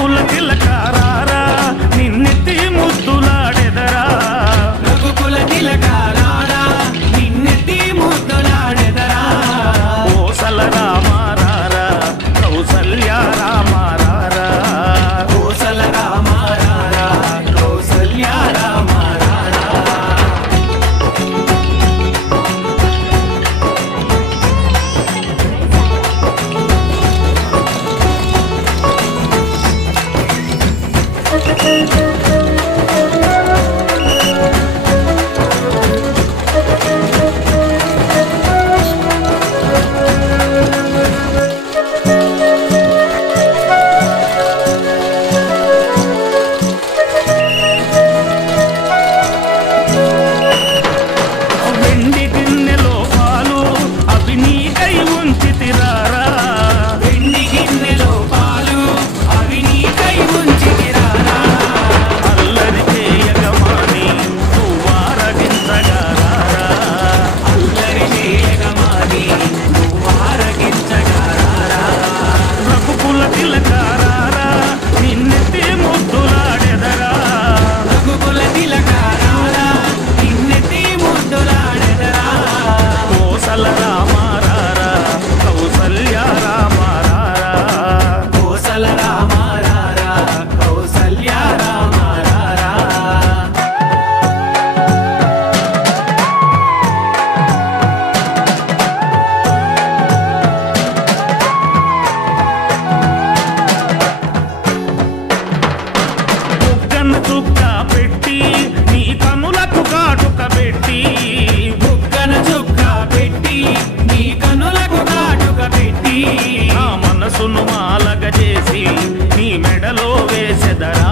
రఘుకుల తిలకారారా నిన్నెత్తి ముద్దులాడెదరా రఘుకుల తిలకారారా నిన్నెత్తి ముద్దులాడెదరా కోసల రామారారా కౌసల్య రామారారా కోసల రామారారా కౌసల్య రామారారా వెండి గిన్నెలో పాలు అవి నీకై ఉంచితిరారా వెండి గిన్నెలో పాలు అవి నీకై ఉంచితిరారా అల్లరి చేయగమాని నువ్వారగించగారా అల్లరి చేయగమాని నువ్వారగించగారా రఘుకుల తిలకారారా నిన్నెత్తి ముద్దులాడెదరా రఘుకుల తిలకారారా నిన్నెత్తి ముద్దులాడెదరా కోసల రామారారా కౌసల్య రామారారా కోసల రామారారా కౌసల్య రామారారా బుగ్గన చుక్క పెట్టి నీ కనులకు కాటుక పెట్టి బుగ్గన చుక్క పెట్టి నీ కనులకు కాటుక పెట్టి నా మనసును మాలగ చేసి నీ మెడలో వేసెదరా